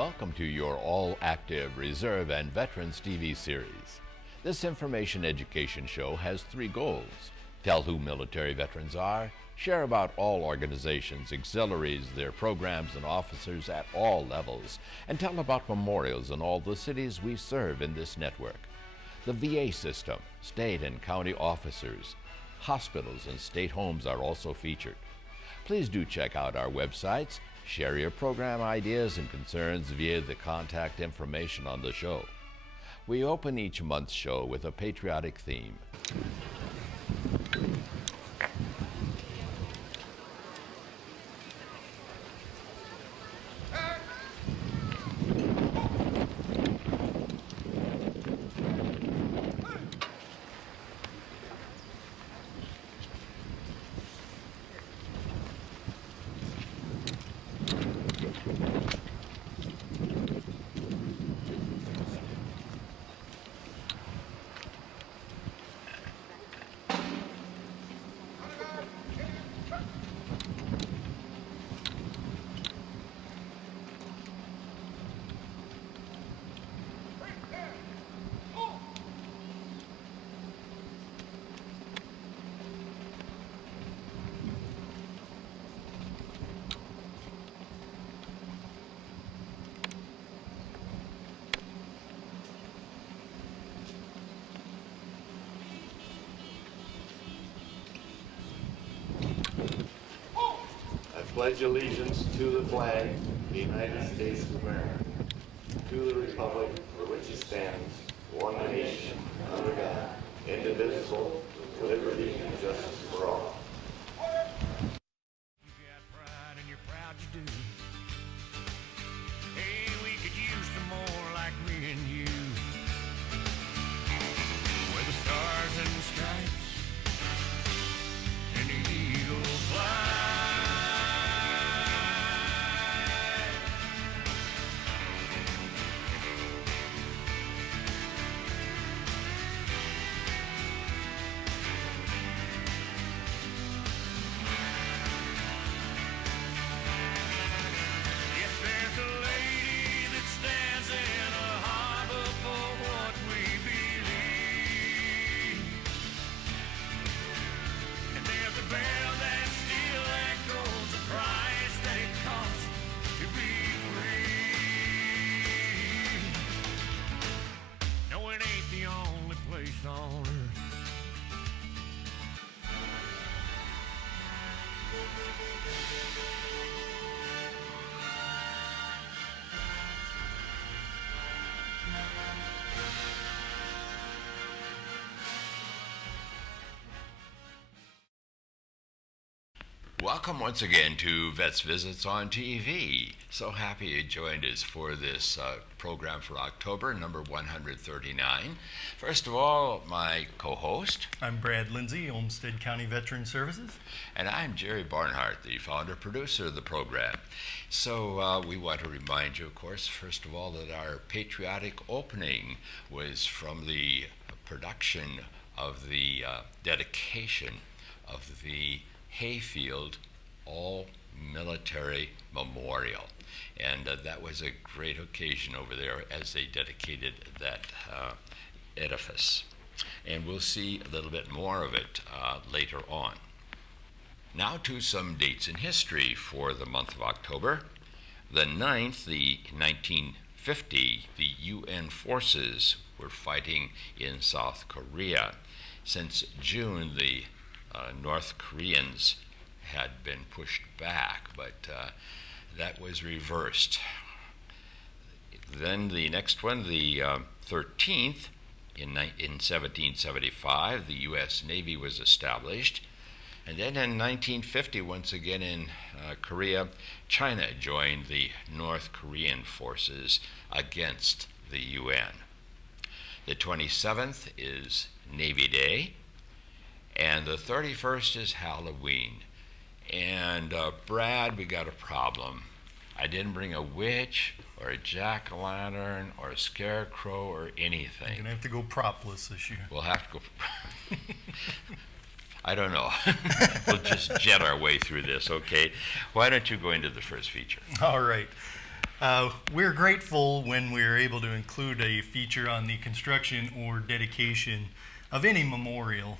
welcome to your all-active Reserve and Veterans TV series. This information education show has three goals: tell who military veterans are, share about all organizations, auxiliaries, their programs and officers at all levels, and tell about memorials in all the cities we serve in this network. The VA system, state and county officers, hospitals and state homes are also featured. Please do check out our websites, share your program ideas and concerns via the contact information on the show. We open each month's show with a patriotic theme. Pledge allegiance to the flag of the United States of America, to the republic for which it stands, one nation, under God, indivisible, with liberty and justice for all. You got pride and you're proud you do. Hey, we could use some more like me and you. Where the stars and the stripes and the eagle fly. On earth. Welcome once again to Vets Visits on TV. So happy you joined us for this program for October, number 139. First of all, my co-host. I'm Brad Lindsay, Olmsted County Veteran Services. And I'm Jerry Barnhart, the founder-producer of the program. So we want to remind you, of course, first of all, that our patriotic opening was from the production of the dedication of the Hayfield All-Military Memorial. And that was a great occasion over there as they dedicated that edifice. And we'll see a little bit more of it later on. Now to some dates in history for the month of October. The 9th, the 1950, the UN forces were fighting in South Korea. Since June, the North Koreans had been pushed back, but that was reversed. Then the next one, the 13th, in 1775, the U.S. Navy was established. And then in 1950, once again in Korea, China joined the North Korean forces against the UN. The 27th is Navy Day. And the 31st is Halloween. And Brad, we got a problem. I didn't bring a witch or a jack-o'-lantern or a scarecrow or anything. You're going to have to go propless this year. We'll have to go. I don't know. We'll just jet our way through this, okay? Why don't you go into the first feature? All right. We're grateful when we're able to include a feature on the construction or dedication of any memorial.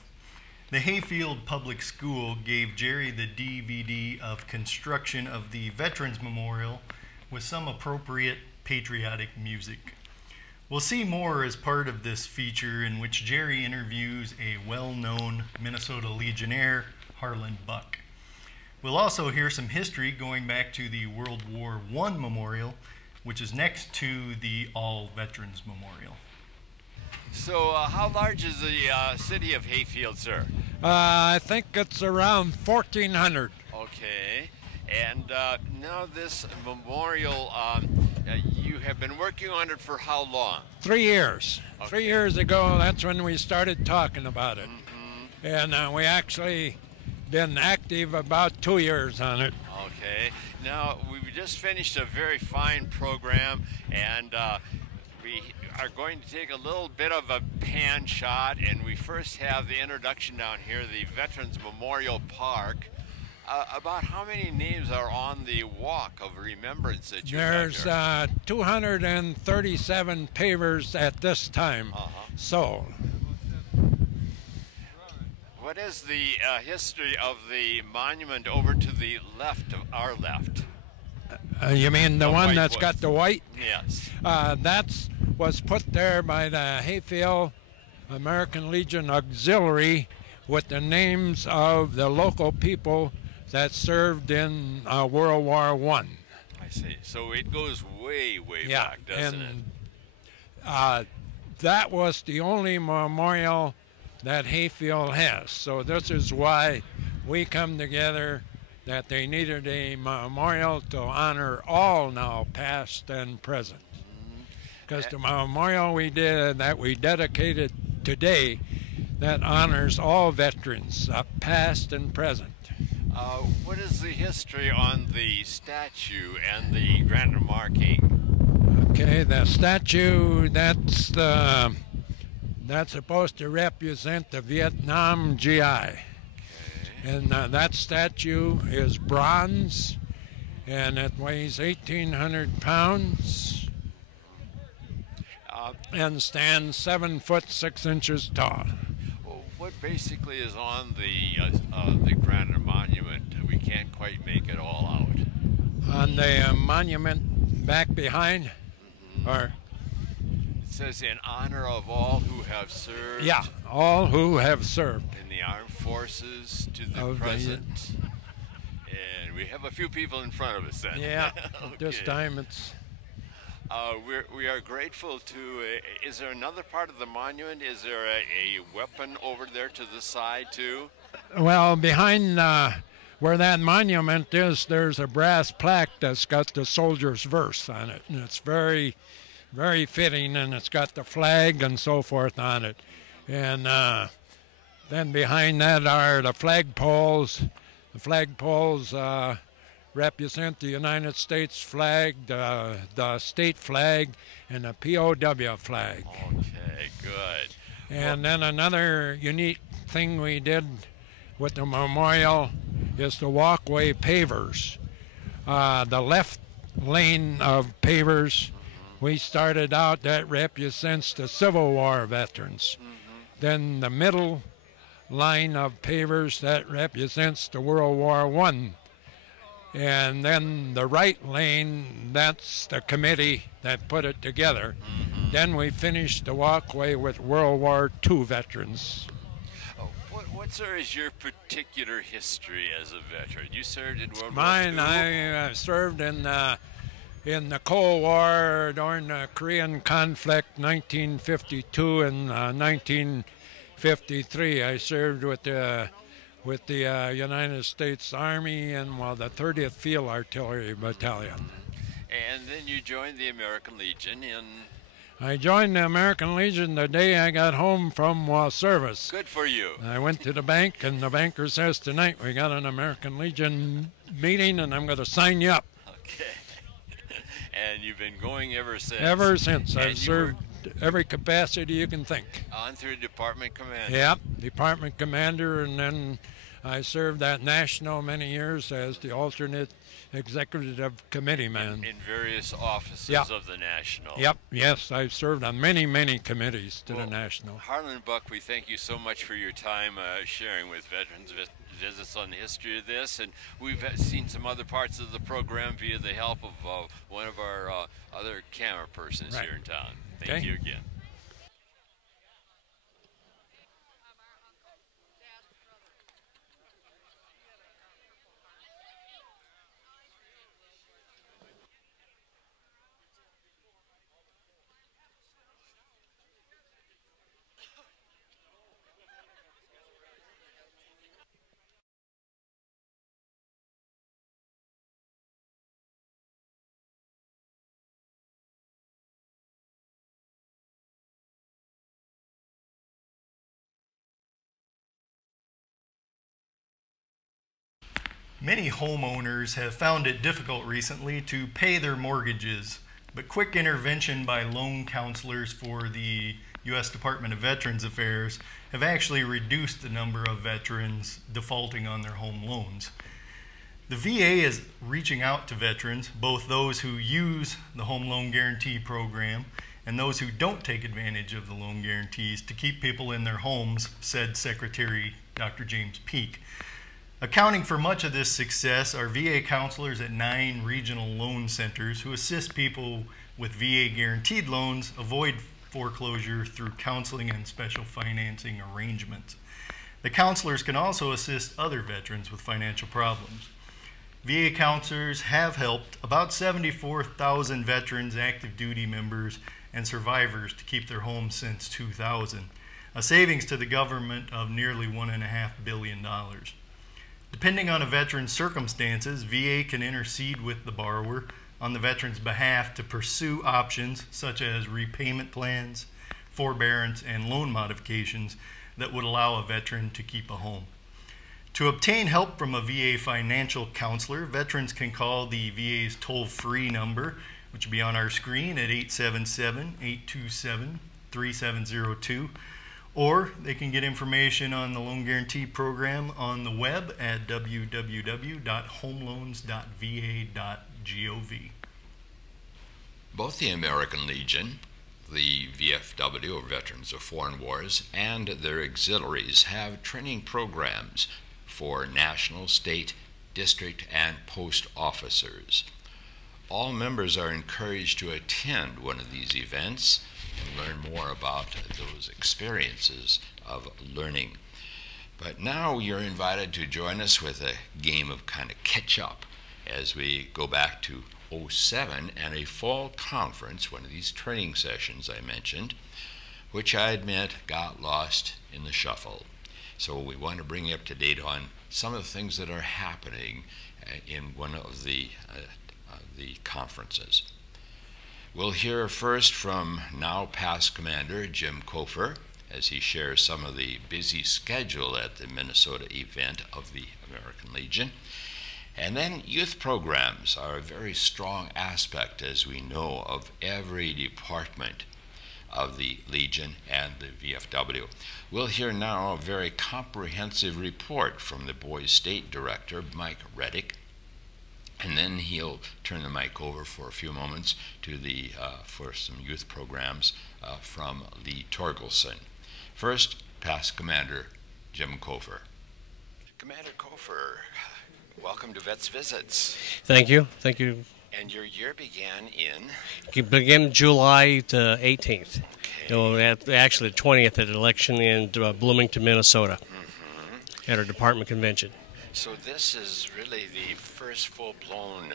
The Hayfield Public School gave Jerry the DVD of construction of the Veterans Memorial with some appropriate patriotic music. We'll see more as part of this feature in which Jerry interviews a well-known Minnesota Legionnaire, Harlan Buck. We'll also hear some history going back to the World War I Memorial, which is next to the All Veterans Memorial. So how large is the city of Hayfield, sir? I think it's around 1,400. Okay. And now this memorial, you have been working on it for how long? 3 years. Okay. 3 years ago, that's when we started talking about it. And we actually been active about 2 years on it. Okay. Now, we've just finished a very fine program, and we are going to take a little bit of a pan shot, and we first have the introduction down here, the Veterans Memorial Park. About how many names are on the walk of remembrance that you There's have here? 237 pavers at this time. So, what is the history of the monument over to the left of our left? you mean the one white that's ones. got the white? Yes. That was put there by the Hayfield American Legion Auxiliary with the names of the local people that served in World War I. I see. So it goes way, way back, doesn't it? That was the only memorial that Hayfield has. So this is why we come together, that they needed a memorial to honor all now past and present. Because the memorial we dedicated today, that honors all veterans, past and present. What is the history on the statue and the granite marking? Okay, the statue, that's supposed to represent the Vietnam GI. Okay. And that statue is bronze, and it weighs 1,800 pounds and stands 7 foot 6 inches tall. Well, what basically is on the granite monument? We can't quite make it all out. On the monument back behind, or it says in honor of all who have served. yeah, all who have served In the armed forces to the Of the- present. And we have a few people in front of us then. Yeah, this Okay. time it's. We are grateful to. Is there another part of the monument? Is there a weapon over there to the side too? Well, behind where that monument is, there's a brass plaque that's got the soldier's verse on it, and it's very, very fitting, and it's got the flag and so forth on it. And then behind that are the flagpoles. The flagpoles represent the United States flag, the state flag, and the POW flag. Okay, good. And then another unique thing we did with the memorial is the walkway pavers. The left lane of pavers, we started out, that represents the Civil War veterans. Then the middle line of pavers, that represents the World War I. And then the right lane, that's the committee that put it together. Then we finished the walkway with World War II veterans. What, sir, is your particular history as a veteran? You served in World Mine, War II? I served in the Cold War during the Korean conflict, 1952 and 1953. I served with the United States Army and the 30th Field Artillery Battalion. And then you joined the American Legion in... I joined the American Legion the day I got home from service. Good for you. I went to the bank, and the banker says, tonight we got an American Legion meeting, and I'm going to sign you up. Okay. And you've been going ever since? Ever since. And I've served every capacity you can think. On through department commander? Yep, department commander, and then I served at National many years as the alternate executive committee man. In various offices Yep. of the National. Yep, yes, I've served on many, many committees to the National. Harlan Buck, we thank you so much for your time sharing with Veterans Visits on the history of this, and we've seen some other parts of the program via the help of one of our other camera persons Right. here in town. Thank you again. Many homeowners have found it difficult recently to pay their mortgages, but quick intervention by loan counselors for the U.S. Department of Veterans Affairs have actually reduced the number of veterans defaulting on their home loans. The VA is reaching out to veterans, both those who use the Home Loan Guarantee Program and those who don't take advantage of the loan guarantees, to keep people in their homes, said Secretary Dr. James Peake. Accounting for much of this success are VA counselors at 9 regional loan centers who assist people with VA guaranteed loans avoid foreclosure through counseling and special financing arrangements. The counselors can also assist other veterans with financial problems. VA counselors have helped about 74,000 veterans, active duty members, and survivors to keep their homes since 2000, a savings to the government of nearly $1.5 billion. Depending on a veteran's circumstances, VA can intercede with the borrower on the veteran's behalf to pursue options such as repayment plans, forbearance, and loan modifications that would allow a veteran to keep a home. To obtain help from a VA financial counselor, veterans can call the VA's toll-free number, which will be on our screen at 877-827-3702, or they can get information on the Loan Guarantee Program on the web at www.homeloans.va.gov. Both the American Legion, the VFW, or Veterans of Foreign Wars, and their auxiliaries have training programs for national, state, district, and post officers. All members are encouraged to attend one of these events and learn more about those experiences of learning. But now you're invited to join us with a game of kind of catch up as we go back to '07 and a fall conference, one of these training sessions I mentioned, which I admit got lost in the shuffle. So we want to bring you up to date on some of the things that are happening in one of the conferences. We'll hear first from now past Commander Jim Kofer as he shares some of the busy schedule at the Minnesota event of the American Legion. And then youth programs are a very strong aspect, as we know, of every department of the Legion and the VFW. We'll hear now a very comprehensive report from the Boys State Director, Mike Reddick, and then he'll turn the mic over for a few moments to the for some youth programs from Lee Torgelson. First, past Commander Jim Kofer. Commander Kofer, welcome to Vets Visits. Thank you. Thank you. And your year began in? It began July 18th. Okay. Actually, the 20th at an election in Bloomington, Minnesota, at our department convention. So this is really the first full-blown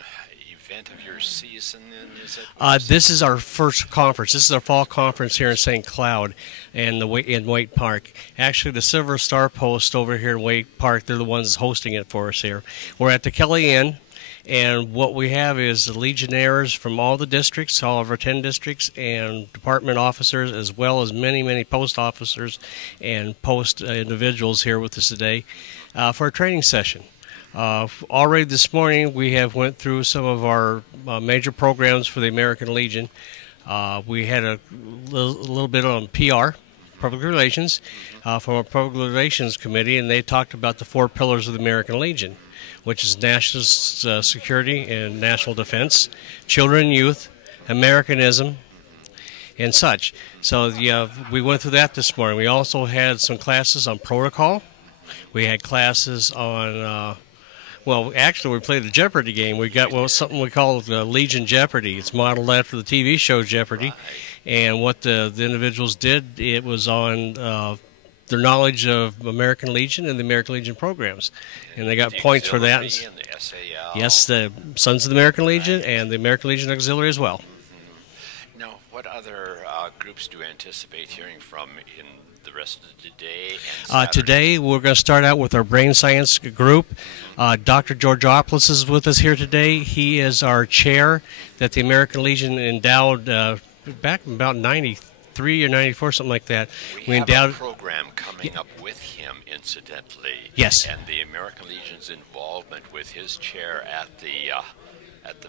event of your season, then, is it? This is our first conference. This is our fall conference here in St. Cloud and in Waite Park. Actually, the Silver Star Post over here in Waite Park, they're the ones hosting it for us here. We're at the Kelly Inn, and what we have is the Legionnaires from all the districts, all of our 10 districts, and department officers, as well as many, many post officers and post individuals here with us today for a training session. Already this morning we have went through some of our major programs for the American Legion. We had a little bit on PR public relations, from our public relations committee, and they talked about the 4 pillars of the American Legion, which is national security and national defense, children and youth, Americanism, and such. So we went through that this morning. We also had some classes on protocol. We had classes on, well, actually we played the Jeopardy game. We got something we call Legion Jeopardy. It's modeled after the TV show Jeopardy. And what the individuals did, it was on their knowledge of American Legion and the American Legion programs. And they got points for that. And the SAL. Yes, the Sons of the American Legion and the American Legion Auxiliary as well. Now, what other groups do you anticipate hearing from in the rest of the day? And today, we're going to start out with our brain science group. Dr. Georgopoulos is with us here today. He is our chair that the American Legion endowed back in about 93 or 94, something like that. We have a program coming up with him, incidentally. Yes. And the American Legion's involvement with his chair at the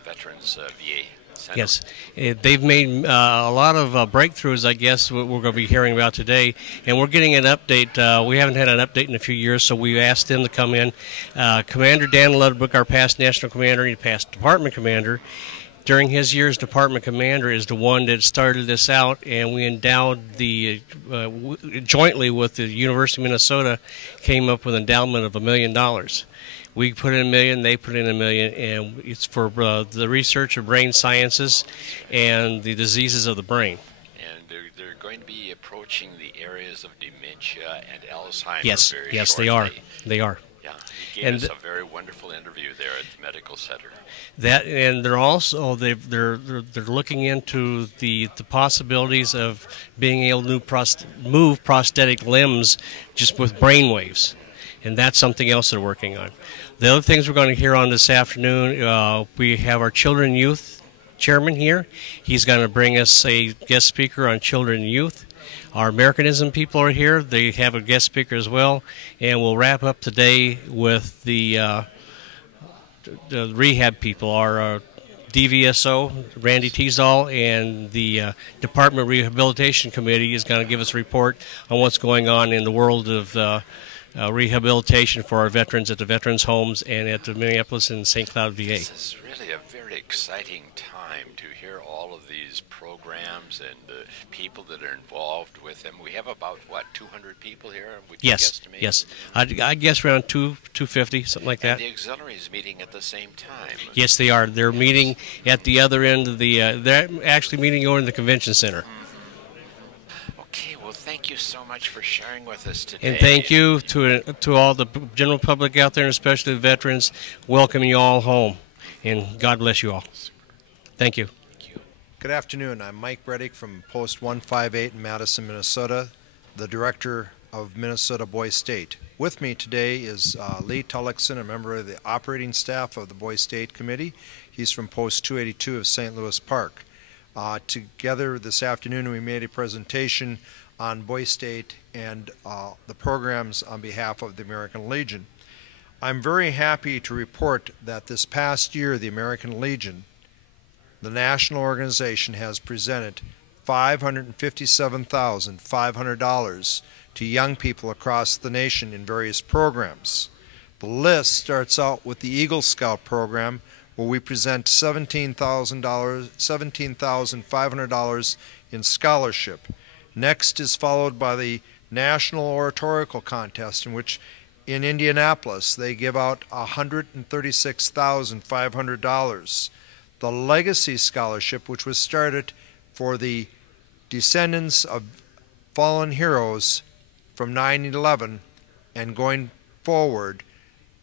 Veterans VA Center. Yes, they've made a lot of breakthroughs, I guess, what we're going to be hearing about today. And we're getting an update. We haven't had an update in a few years, so we asked them to come in. Commander Dan Ludwig, our past national commander, and past department commander, during his year as department commander, is the one that started this out, and we endowed the, jointly with the University of Minnesota, came up with an endowment of $1 million. We put in $1 million, they put in $1 million, and it's for the research of brain sciences and the diseases of the brain. And they're going to be approaching the areas of dementia and Alzheimer's Yes, very yes, shortly. they are. They are. Yeah, you gave us a very wonderful interview there at the medical center. That, and they're also they're looking into the possibilities of being able to move prosthetic limbs just with brain waves, and that's something else they're working on. The other things we're going to hear on this afternoon, we have our Children and Youth chairman here. He's going to bring us a guest speaker on children and youth. Our Americanism people are here. They have a guest speaker as well, and we'll wrap up today with the rehab people, our DVSO, Randy Teasdall, and the Department Rehabilitation Committee is going to give us a report on what's going on in the world of rehabilitation for our veterans at the veterans homes and at the Minneapolis and St. Cloud VA. This is really a very exciting time to hear all of these programs and the people that are involved with them. We have about, what, 200 people here? Would you guesstimate? Yes. I guess around 250, something like that. And the auxiliary is meeting at the same time. Yes, they are. They're meeting at the other end of the, they're actually meeting over in the convention center. Okay, well, thank you so much for sharing with us today. And thank you to all the general public out there, and especially the veterans. Welcome you all home, and God bless you all. Thank you. Good afternoon. I'm Mike Reddick from Post 158 in Madison, Minnesota, the director of Minnesota Boys State. With me today is Lee Tullickson, a member of the operating staff of the Boys State Committee. He's from Post 282 of St. Louis Park. Together this afternoon we made a presentation on Boys State and the programs on behalf of the American Legion. I'm very happy to report that this past year the American Legion, the national organization, has presented $557,500 to young people across the nation in various programs. The list starts out with the Eagle Scout program, where we present $17,500 in scholarship. Next is followed by the National Oratorical Contest, in which in Indianapolis they give out $136,500. The Legacy Scholarship, which was started for the descendants of fallen heroes from 9/11 and going forward,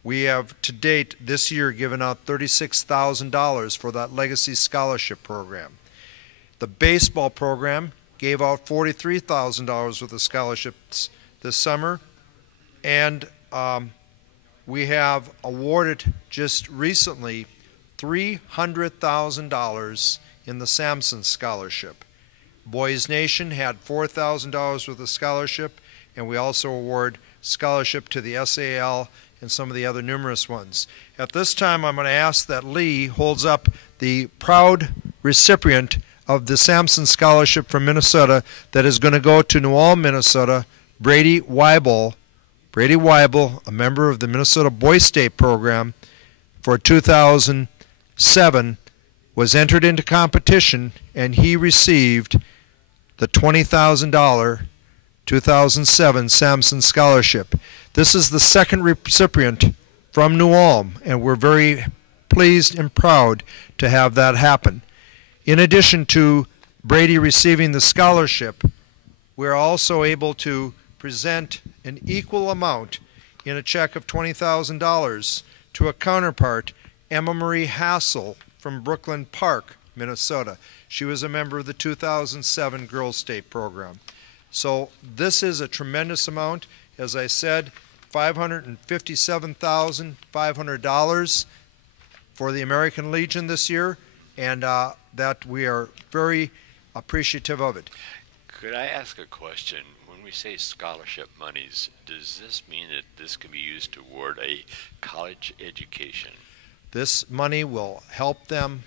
we have to date this year given out $36,000 for that Legacy Scholarship program. The baseball program gave out $43,000 worth of scholarships this summer, and we have awarded just recently $300,000 in the Samson Scholarship. Boys Nation had $4,000 worth of scholarship, and we also award scholarship to the SAL and some of the other numerous ones. At this time, I'm going to ask that Lee holds up the proud recipient of the Sampson Scholarship from Minnesota that is going to go to New Ulm, Minnesota. Brady Weibel, a member of the Minnesota Boys State program for 2007, was entered into competition, and he received the $20,000 2007 Sampson Scholarship. This is the second recipient from New Ulm, and we're very pleased and proud to have that happen. In addition to Brady receiving the scholarship, we're also able to present an equal amount in a check of $20,000 to a counterpart, Emma Marie Hassel from Brooklyn Park, Minnesota. She was a member of the 2007 Girls State program. So this is a tremendous amount. As I said, $557,500 for the American Legion this year, and that we are very appreciative of it. Could I ask a question? When we say scholarship monies, does this mean that this can be used toward a college education? This money will help them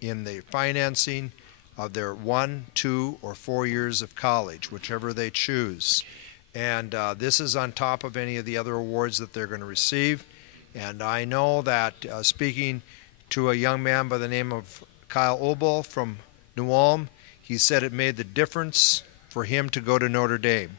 in the financing of their 1, 2, or 4 years of college, whichever they choose. And this is on top of any of the other awards that they're going to receive. And I know that speaking to a young man by the name of Kyle Obel from New Ulm, he said it made the difference for him to go to Notre Dame.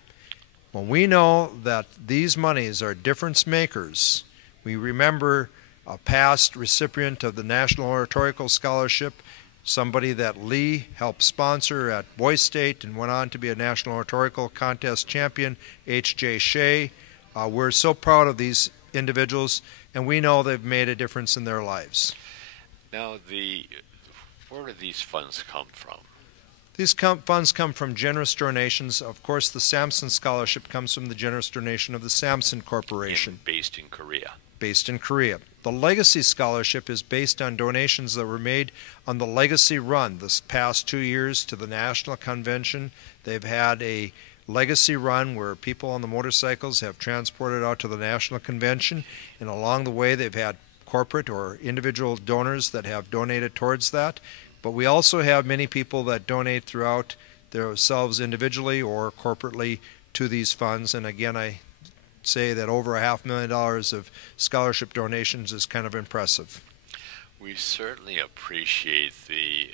When we know that these monies are difference makers, we remember a past recipient of the National Oratorical Scholarship, somebody that Lee helped sponsor at Boys State and went on to be a National Oratorical Contest champion, H.J. Shea. We're so proud of these individuals, and we know they've made a difference in their lives. Now, where do these funds come from? These funds come from generous donations. Of course, the Sampson Scholarship comes from the generous donation of the Sampson Corporation. Based in Korea. Based in Korea. The Legacy Scholarship is based on donations that were made on the Legacy Run this past 2 years to the National Convention. They've had a Legacy Run where people on the motorcycles have transported out to the National Convention, and along the way they've had corporate or individual donors that have donated towards that. But we also have many people that donate throughout themselves individually or corporately to these funds. And again, I say that over $500,000 of scholarship donations is kind of impressive. We certainly appreciate the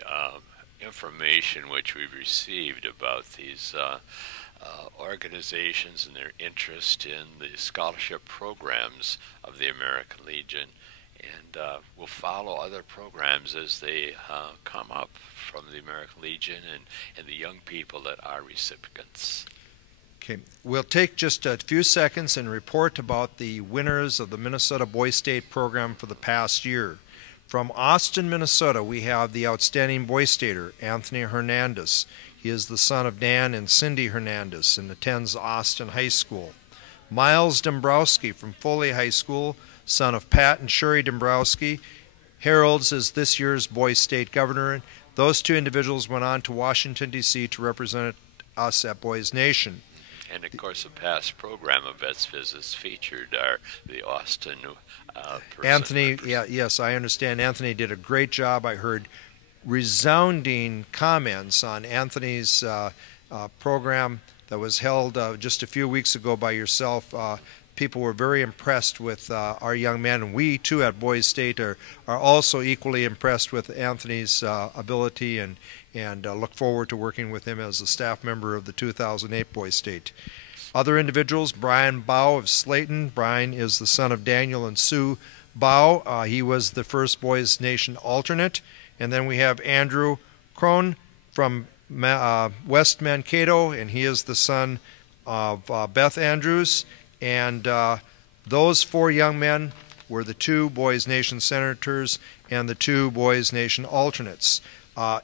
information which we've received about these organizations and their interest in the scholarship programs of the American Legion. And we'll follow other programs as they come up from the American Legion and the young people that are recipients. Okay, we'll take just a few seconds and report about the winners of the Minnesota Boys State program for the past year. From Austin, Minnesota, we have the outstanding Boy Stater, Anthony Hernandez. He is the son of Dan and Cindy Hernandez and attends Austin High School. Miles Dombrowski from Foley High School, son of Pat and Sherry Dombrowski, heralds as this year's Boys State Governor. Those two individuals went on to Washington, D.C. to represent us at Boys Nation. And of course, a past program of Vets Visits featured the Austin person. Anthony, yes, I understand. Anthony did a great job. I heard resounding comments on Anthony's program that was held just a few weeks ago by yourself. People were very impressed with our young man, and we too at Boys State are also equally impressed with Anthony's ability and look forward to working with him as a staff member of the 2008 Boys State. Other individuals, Brian Bow of Slayton. Brian is the son of Daniel and Sue Bow. He was the first Boys Nation alternate. And then we have Andrew Krohn from West Mankato, and he is the son of Beth Andrews. And those four young men were the two Boys Nation senators and the two Boys Nation alternates.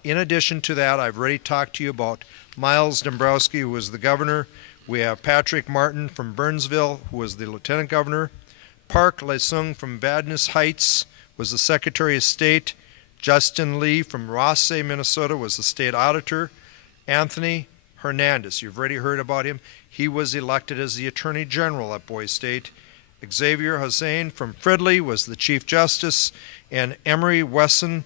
In addition to that, I've already talked to you about Miles Dombrowski, who was the governor. We have Patrick Martin from Burnsville, who was the lieutenant governor. Park Lesung from Vadnais Heights was the Secretary of State. Justin Lee from Rothsay, Minnesota, was the state auditor. Anthony Hernandez, you've already heard about him. He was elected as the Attorney General at Boys State. Xavier Hussein from Fridley was the Chief Justice. And Emery Wesson,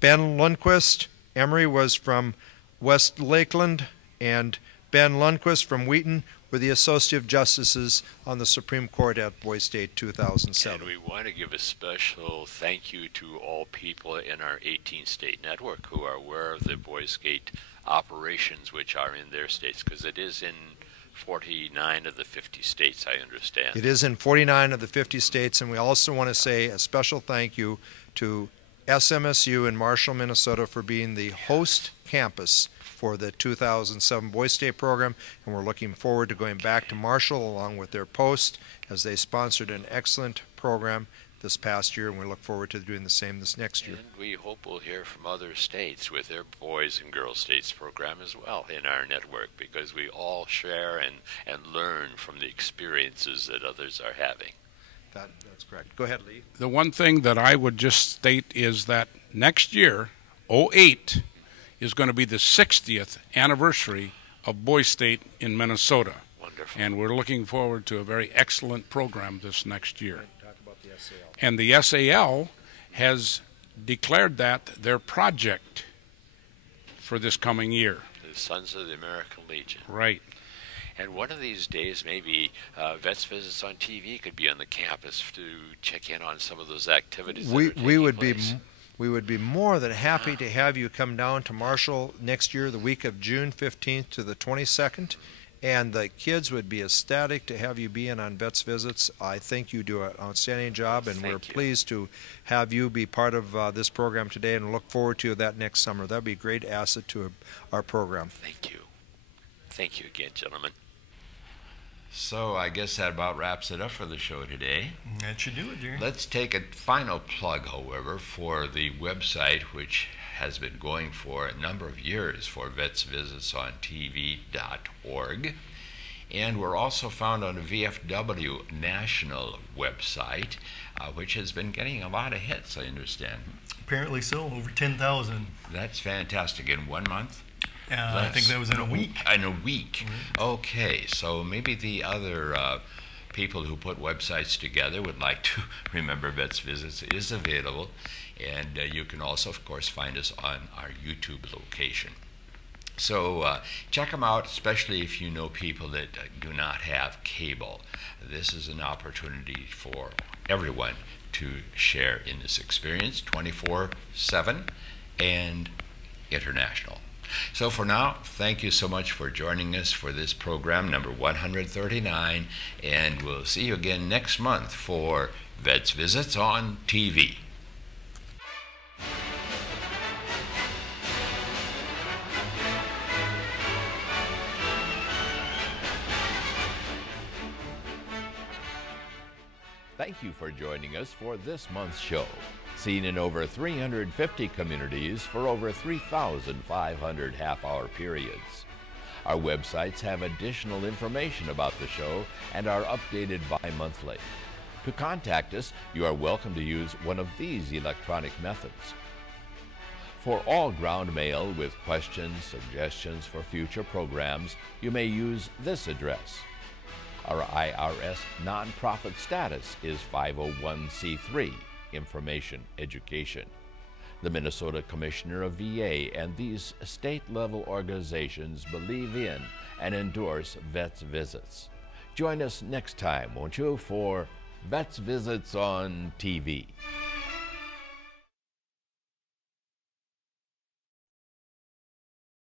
Ben Lundquist Emery was from West Lakeland, and Ben Lundquist from Wheaton were the Associate Justices on the Supreme Court at Boys State 2007. And we want to give a special thank you to all people in our 18-state network who are aware of the Boys State operations which are in their states, because it is in 49 of the 50 states, I understand. It is in 49 of the 50 states, and we also want to say a special thank you to SMSU in Marshall, Minnesota for being the host campus for the 2007 Boys State program, and we're looking forward to going back to Marshall along with their post, as they sponsored an excellent program this past year, and we look forward to doing the same this next year. And we hope we'll hear from other states with their Boys and Girls States program as well in our network, because we all share and learn from the experiences that others are having. That's correct. Go ahead, Lee. The one thing that I would just state is that next year, '08, is going to be the 60th anniversary of Boys State in Minnesota. Wonderful. And we're looking forward to a very excellent program this next year. Talk about the SAL. And the SAL has declared that their project for this coming year. The Sons of the American Legion. Right. And one of these days, maybe Vets Visits on TV could be on the campus to check in on some of those activities. We would be more than happy to have you come down to Marshall next year, the week of June 15th to the 22nd, and the kids would be ecstatic to have you be in on Vets Visits. I think you do an outstanding job, and we're pleased to have you be part of this program today, and look forward to that next summer. That would be a great asset to our program. Thank you. Thank you again, gentlemen. So I guess that about wraps it up for the show today. That should do it, Jerry. Let's take a final plug, however, for the website, which has been going for a number of years, for vetsvisitsontv.org. And we're also found on the VFW national website, which has been getting a lot of hits, I understand. Apparently so, over 10,000. That's fantastic. In 1 month? I think that was in a week. In a week. Mm-hmm. Okay, so maybe the other people who put websites together would like to remember Vets Visits is available. And you can also, of course, find us on our YouTube location. So check them out, especially if you know people that do not have cable. This is an opportunity for everyone to share in this experience 24/7 and international. So for now, thank you so much for joining us for this program number 139, and we'll see you again next month for Vets Visits on TV. Thank you for joining us for this month's show. Seen in over 350 communities for over 3,500 half-hour periods. Our websites have additional information about the show and are updated bi-monthly. To contact us, you are welcome to use one of these electronic methods. For all ground mail with questions, suggestions for future programs, you may use this address. Our IRS nonprofit status is 501c3, Information Education. The Minnesota Commissioner of VA and these state-level organizations believe in and endorse Vets Visits. Join us next time, won't you, for Vets Visits on TV.